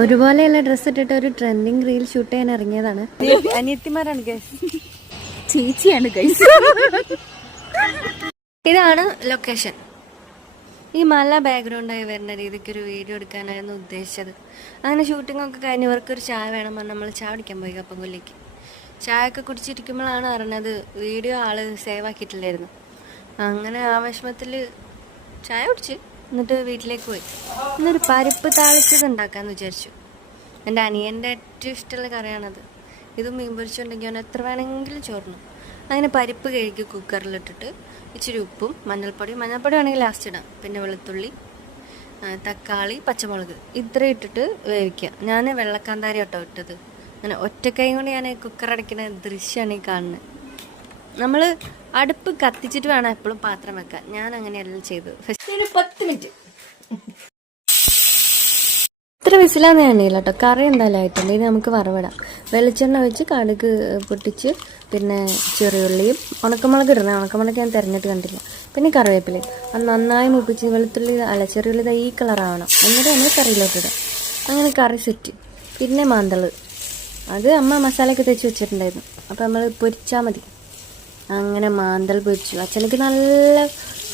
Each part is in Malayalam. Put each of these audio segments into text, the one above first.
ഒരുപോലെയുള്ള ഡ്രസ്സ് ഇട്ടിട്ട് ഒരു ട്രെൻഡിങ് റീൽ ഷൂട്ട് ചെയ്യാൻ ഇറങ്ങിയതാണ്. അനിയത്തിമാരാണ് ഗൈസ്, ചേച്ചിയാണ് ഗൈസ്. ഇതാണ് ലൊക്കേഷൻ. ഈ മല ബാക്ക്ഗ്രൗണ്ടായി വരുന്ന രീതിക്ക് ഒരു വീഡിയോ എടുക്കാനായിരുന്നു ഉദ്ദേശിച്ചത്. അങ്ങനെ ഷൂട്ടിംഗ് ഒക്കെ കഴിഞ്ഞവർക്കൊരു ചായ വേണം പറഞ്ഞ് നമ്മൾ ചായ കുടിക്കാൻ പോയി കപ്പംകൊല്ലിക്ക്. ചായ ഒക്കെ കുടിച്ചിരിക്കുമ്പോഴാണ് അറിഞ്ഞത് വീഡിയോ ആള് സേവ് ആക്കിയിട്ടില്ലായിരുന്നു. അങ്ങനെ ആവേശത്തിൽ ചായ കുടിച്ച് എന്നിട്ട് വീട്ടിലേക്ക് പോയി. ഇന്നൊരു പരിപ്പ് താളിച്ചത് ഉണ്ടാക്കാമെന്ന് വിചാരിച്ചു. എൻ്റെ അനിയൻ്റെ ഏറ്റവും ഇഷ്ടമുള്ള കറിയാണത്. ഇത് മീൻ പൊരിച്ചുണ്ടെങ്കിൽ അവൻ എത്ര വേണമെങ്കിലും ചോറിനും. അങ്ങനെ പരിപ്പ് കഴുകി കുക്കറിലിട്ടിട്ട് ഇച്ചിരി ഉപ്പും മഞ്ഞൾപ്പൊടി വേണമെങ്കിൽ ലാസ്റ്റ് ഇടാം, പിന്നെ വെളുത്തുള്ളി, തക്കാളി, പച്ചമുളക് ഇത്ര ഇട്ടിട്ട് വേവിക്കുക. ഞാൻ വെള്ളക്കാന്താരി കേട്ടോ ഇട്ടത്. അങ്ങനെ ഒറ്റക്കൈ കൊണ്ട് ഞാൻ കുക്കർ അടയ്ക്കുന്ന ദൃശ്യമാണ് ഈ കാണുന്നത്. നമ്മൾ അടുപ്പ് കത്തിച്ചിട്ട് വേണം എപ്പോഴും പാത്രം വെക്കാൻ. ഞാൻ അങ്ങനെയല്ല ചെയ്തത്. ഫസ്റ്റ് 10 മിനിറ്റ് ഇത്ര വിസിലാന്ന് എണ്ണയില്ല കേട്ടോ. കറി എന്തായാലും ആയിട്ടുണ്ട്. ഇനി നമുക്ക് വറവിടാം. വെളിച്ചെണ്ണ ഒഴിച്ച് കടുക് പൊട്ടിച്ച് പിന്നെ ചെറിയുള്ളിയും ഉണക്കമുളക് ഇടണം. ഉണക്കമുളക് ഞാൻ തിരഞ്ഞിട്ട് കണ്ടില്ല. പിന്നെ കറിവേപ്പിലയും അത് നന്നായി മുപ്പിച്ച് വെളുത്തുള്ളി ചെറിയുള്ളി ഈ കളറാവണം. എന്നിട്ട് നമ്മൾ കറിയിലോട്ടിടാം. അങ്ങനെ കറി സെറ്റ്. പിന്നെ മാന്തൾ അത് അമ്മ മസാലയൊക്കെ തേച്ച് വെച്ചിട്ടുണ്ടായിരുന്നു. അപ്പോൾ നമ്മൾ പൊരിച്ചാൽ മതി. അങ്ങനെ മാന്തൽ പൊരിച്ചു. അച്ഛനക്ക് നല്ല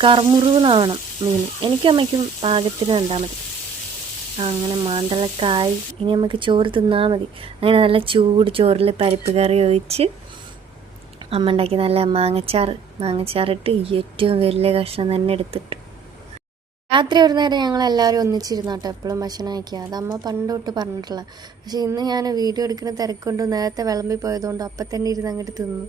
കറുമുറുന്നാവണം മീൻ. എനിക്കും അമ്മയ്ക്കും പാകത്തിന് കണ്ടാൽ മതി. അങ്ങനെ മാന്തളക്കായി ഇനി നമുക്ക് ചോറ് തിന്നാൽ മതി. അങ്ങനെ നല്ല ചൂട് ചോറിൽ പരിപ്പ് കറി ഒഴിച്ച് അമ്മ ഉണ്ടാക്കി നല്ല മാങ്ങച്ചാറിട്ട് ഏറ്റവും വലിയ കഷ്ണം തന്നെ എടുത്തിട്ടു. രാത്രി ഒരു നേരം ഞങ്ങളെല്ലാവരും ഒന്നിച്ചിരുന്നു കേട്ടോ എപ്പോഴും ഭക്ഷണം കഴിക്കുക. അത് അമ്മ പണ്ട് തൊട്ട് പറഞ്ഞിട്ടുള്ള. പക്ഷെ ഇന്ന് ഞാൻ വീഡിയോ എടുക്കുന്ന തിരക്കൊണ്ട് നേരത്തെ വിളമ്പി പോയതുകൊണ്ട് അപ്പം തന്നെ ഇരുന്ന് അങ്ങോട്ട് തിന്നു.